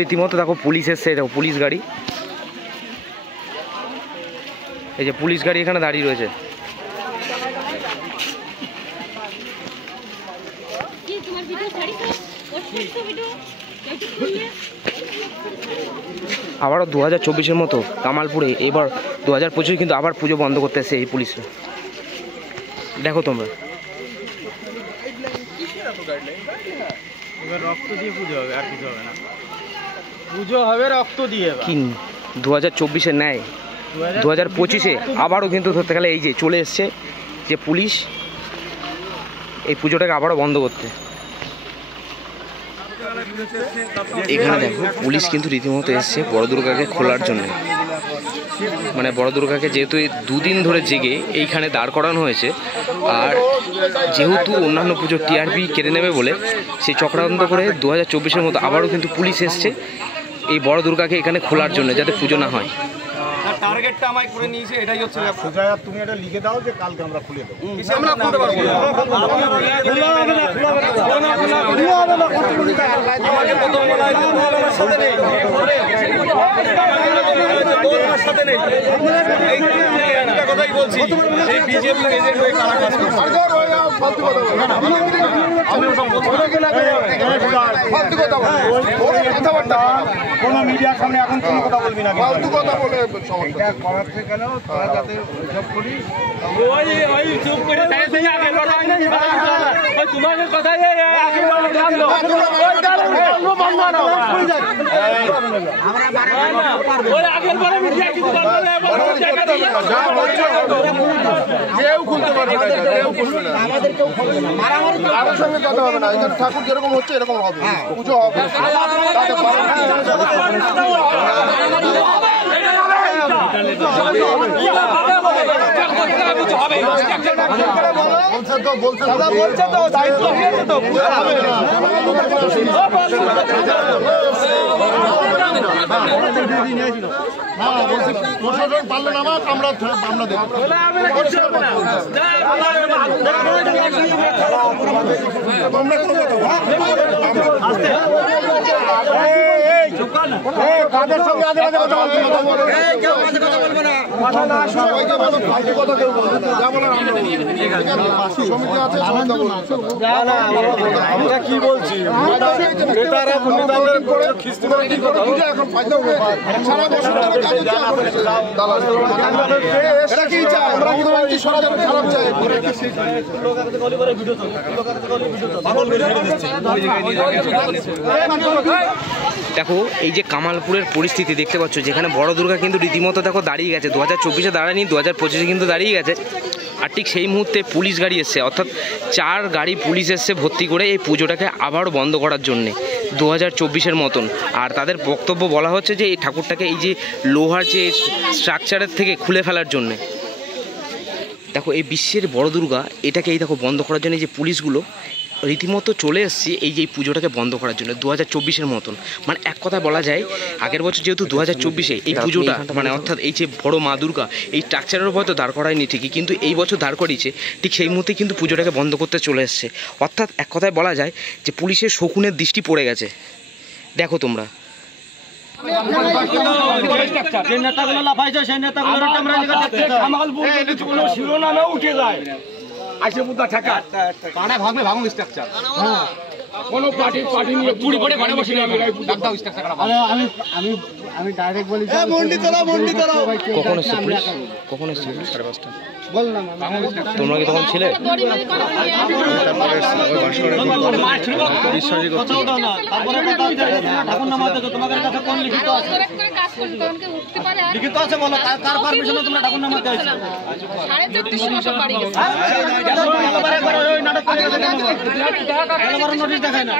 রীতিমতো দেখো পুলিশ এসছে, দেখো পুলিশ গাড়ি, এই যে পুলিশ গাড়ি এখানে দাঁড়িয়ে রয়েছে। আবারও 2024-এর মতো কামালপুরে এবার 2025 কিন্তু আবার পুজো বন্ধ করতে এসছে এই পুলিশরা। দেখো তোমরা রক্ত দিয়ে পুজো হবে, আর কিছু হবে না। পুজো হবে রক্ত দিয়ে। কি 2024-এ নেয় 2025-এ আবারও কিন্তু ধরতে গেলে এই যে চলে এসছে যে পুলিশ এই পুজোটাকে আবারও বন্ধ করতে। এখানে দেখো পুলিশ কিন্তু রীতিমতো এসছে বড় দুর্গাকে খোলার জন্য। মানে বড় দুর্গাকে যেহেতু 2 দিন ধরে জেগে এইখানে দাঁড় করানো হয়েছে, আর যেহেতু অন্যান্য পুজোর টিআরপি কেড়ে নেবে বলে সেই চক্রান্ত করে 2024-এর মতো আবারও কিন্তু পুলিশ এসছে এই বড় দুর্গাকে এখানে খোলার জন্য, যাতে পুজো না হয়। টার্গেটটা আমায় করে নিয়েছে, এটাই হচ্ছে সুজয়া। তুমি এটা লিখে দাও যে কালকে আমরা খুলে দেবো। আমরা খুলতে পারবো না, আমাকে প্রথম বলা হয়েছে আমার সাথে নেই, তোমার সাথে নেই। এই কথাই বলছি, এই বিজেপি এজেন্ট হয়ে কারা কাজ করছে। কোনো মিডিয়ার সামনে এখন কোনো কথা বলবি না, ফালতু কথা বলে এটা করাতে গেলেও তোরা যাতে হিসাব করি। ওই চুপ করে তাই আগে লড়াই না, ওই তোমার কথাই আগে কাম দাও, ওই দাঁড়াও বন্ধ না আমরা পারবো। ওই আগের বড় মিডিয়া কিছু বলবে না, বড় জায়গা দিয়ে কেউ খুলতে পারবে না, কেউ খুলবে না, আমাদের কেউ খুলবে না। মারামারি কারোর সঙ্গে কথা হবে না। এখানে ঠাকুর যেরকম হচ্ছে এরকম হবে, পুজো হবে। প্রশাসন পারলে না আমরা দেখবো। কাদের সঙ্গে আগে কথা বলবে না, আমরা কি বলছি দেখো এই যে কামালপুরের পরিস্থিতি দেখতে পাচ্ছ, যেখানে বড় দুর্গা কিন্তু রীতিমতো দেখো দাঁড়িয়ে গেছে। 2024-এ দাঁড়ায়নি, 2025-এ কিন্তু দাঁড়িয়ে গেছে। আর ঠিক সেই মুহূর্তে পুলিশ গাড়ি এসছে, অর্থাৎ 4 গাড়ি পুলিশ এসছে ভর্তি করে এই পুজোটাকে আবারও বন্ধ করার জন্যে 2024-এর মতন। আর তাদের বক্তব্য বলা হচ্ছে যে এই ঠাকুরটাকে এই যে লোহার যে স্ট্রাকচারের থেকে খুলে ফেলার জন্যে। দেখো এই বিশ্বের বড় দুর্গা এটাকে এই দেখো বন্ধ করার জন্য যে পুলিশগুলো রীতিমতো চলে এসছে এই যে পুজোটাকে বন্ধ করার জন্য 2024-এর মতন। মানে এক কথায় বলা যায় আগের বছর যেহেতু 2024-এ এই পুজোটা মানে অর্থাৎ এই যে বড় মা দুর্গা এই স্ট্রাকচারের উপর তো দাঁড় করায়নি ঠিকই, কিন্তু এই বছর দাঁড় করিয়েছে ঠিক সেই মুহূর্তে কিন্তু পুজোটাকে বন্ধ করতে চলে এসছে। অর্থাৎ এক কথায় বলা যায় যে পুলিশের শকুনের দৃষ্টি পড়ে গেছে। দেখো তোমরা উঠে যায় আসে মুদ্রা ঠেকা পাড়া ভাঙবে, ভাঙুন স্ট্রাকচার। কোনো পার্টি নিয়ে পুরি পড়ে ঘরে বসে আমি ডাইরেক্ট বলি কখন এসছে পুলিশ? কখন এসছে? 5:30 বল না। তোমরা কি তখন ছিলে? লিখিত আছে, বলো কার পারমিশনে তোমরা ঠাকুর নামাতে আসছো? 4:30 নোটিশ দেখায় না।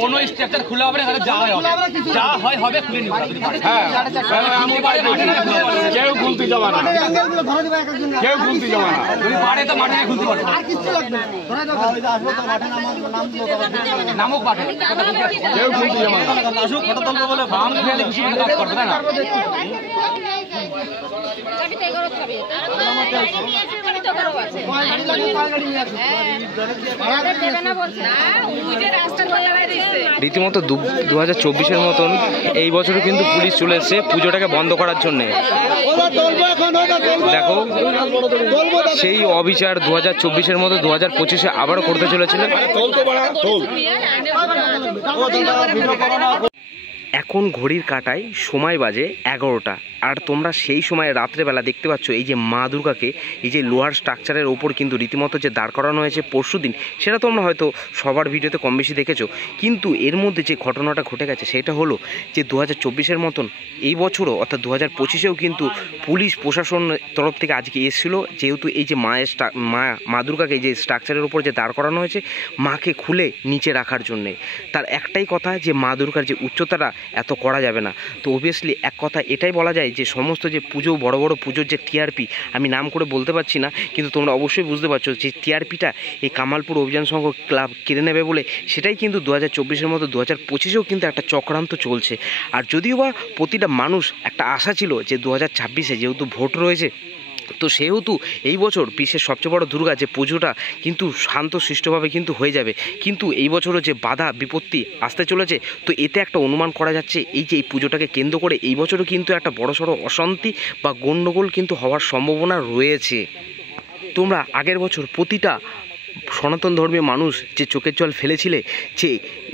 কোনো স্ট্রাকচার খোলা হবে না, যা হয় হবে খুলে নিতে হবে। কেউ খুলতে যাবে না, কেউ খুলতে যাবে না, যদি পারে তো মাঠে খুলতে পারবে। নামক পাঠে কেউ খুলতে যাবে না। ফার্ম খেলে কিছু কাজ করবে না। রীতিমতো 2024-এর মতন এই বছরও কিন্তু পুলিশ চলে এসেছে পুজোটাকে বন্ধ করার জন্যে। দেখো সেই অবিচার 2024-এর মতো 2025-এ আবারও করতে চলেছিল। এখন ঘড়ির কাঁটায় সময় বাজে 11টা, আর তোমরা সেই সময় রাত্রেবেলা দেখতে পাচ্ছ এই যে মা দুর্গাকে এই যে লোহার স্ট্রাকচারের ওপর কিন্তু রীতিমতো যে দাঁড় করানো হয়েছে পরশুদিন, সেটা তোমরা হয়তো সবার ভিডিওতে কম বেশি দেখেছো। কিন্তু এর মধ্যে যে ঘটনাটা ঘটে গেছে সেটা হলো যে 2024-এর মতন এই বছরও অর্থাৎ 2025-এও কিন্তু পুলিশ প্রশাসন তরফ থেকে আজকে এসেছিলো, যেহেতু এই যে মা দুর্গাকে এই যে স্ট্রাকচারের ওপর যে দাঁড় করানো হয়েছে মাকে খুলে নিচে রাখার জন্যে। তার একটাই কথা যে মা দুর্গার যে উচ্চতাটা এত করা যাবে না। তো অবভিয়াসলি এক কথা এটাই বলা যায় যে সমস্ত যে পুজো বড় বড় পুজোর যে টিআরপি, আমি নাম করে বলতে পারছি না, কিন্তু তোমরা অবশ্যই বুঝতে পারছো যে টিআরপিটা এই কামালপুর অভিযান সংঘ ক্লাব কেড়ে নেবে বলে, সেটাই কিন্তু 2024-এর মতো 2025-এও কিন্তু একটা চক্রান্ত চলছে। আর যদিও বা প্রতিটা মানুষ একটা আশা ছিল যে 2026-এ যেহেতু ভোট রয়েছে, তো সেহেতু এই বছর বিশ্বের সবচেয়ে বড় দুর্গা যে পুজোটা কিন্তু শান্তশিষ্টভাবে কিন্তু হয়ে যাবে। কিন্তু এই বছরও যে বাধা বিপত্তি আসতে চলেছে, তো এতে একটা অনুমান করা যাচ্ছে এই যে এই পুজোটাকে কেন্দ্র করে এই বছরও কিন্তু একটা বড়সড় অশান্তি বা গণ্ডগোল কিন্তু হওয়ার সম্ভাবনা রয়েছে। তোমরা আগের বছর প্রতিটা সনাতন ধর্মীয় মানুষ যে চোখের জল ফেলেছিলে যে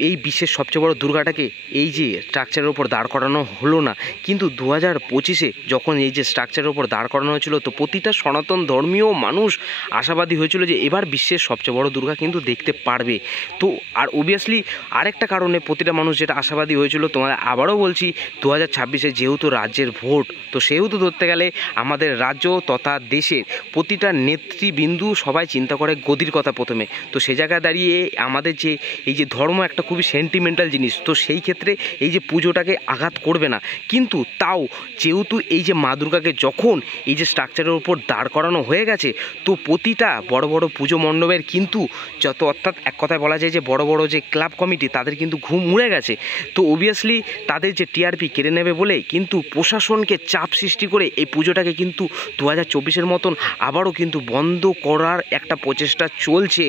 এই বিশ্বের সবচেয়ে বড় দুর্গাটাকে এই যে স্ট্রাকচারের উপর দাঁড় করানো হলো না, কিন্তু 2025-এ যখন এই যে স্ট্রাকচারের উপর দাঁড় করানো হয়েছিল, তো প্রতিটা সনাতন ধর্মীয় মানুষ আশাবাদী হয়েছিল যে এবার বিশ্বের সবচেয়ে বড় দুর্গা কিন্তু দেখতে পারবে। তো আর অবভিয়াসলি আরেকটা কারণে প্রতিটা মানুষ যেটা আশাবাদী হয়েছিল, তোমার আবারও বলছি 2026-এ যেহেতু রাজ্যের ভোট, তো সেহেতু ধরতে গেলে আমাদের রাজ্য তথা দেশের প্রতিটা নেতৃবৃন্দু সবাই চিন্তা করে গদির কথা প্রথমে। তো সে জায়গায় দাঁড়িয়ে আমাদের যে এই যে ধর্ম একটা খুবই সেন্টিমেন্টাল জিনিস, তো সেই ক্ষেত্রে এই যে পুজোটাকে আঘাত করবে না। কিন্তু তাও যেহেতু এই যে মা দুর্গাকে যখন এই যে স্ট্রাকচারের উপর দাঁড় করানো হয়ে গেছে, তো প্রতিটা বড় বড় পুজো মণ্ডপের কিন্তু যত, অর্থাৎ এক কথায় বলা যায় যে বড় বড় যে ক্লাব কমিটি তাদের কিন্তু ঘুম উড়ে গেছে। তো অবভিয়াসলি তাদের যে টিআরপি কেড়ে নেবে বলে কিন্তু প্রশাসনকে চাপ সৃষ্টি করে এই পুজোটাকে কিন্তু 2024-এর মতন আবারও কিন্তু বন্ধ করার একটা প্রচেষ্টা চলছে।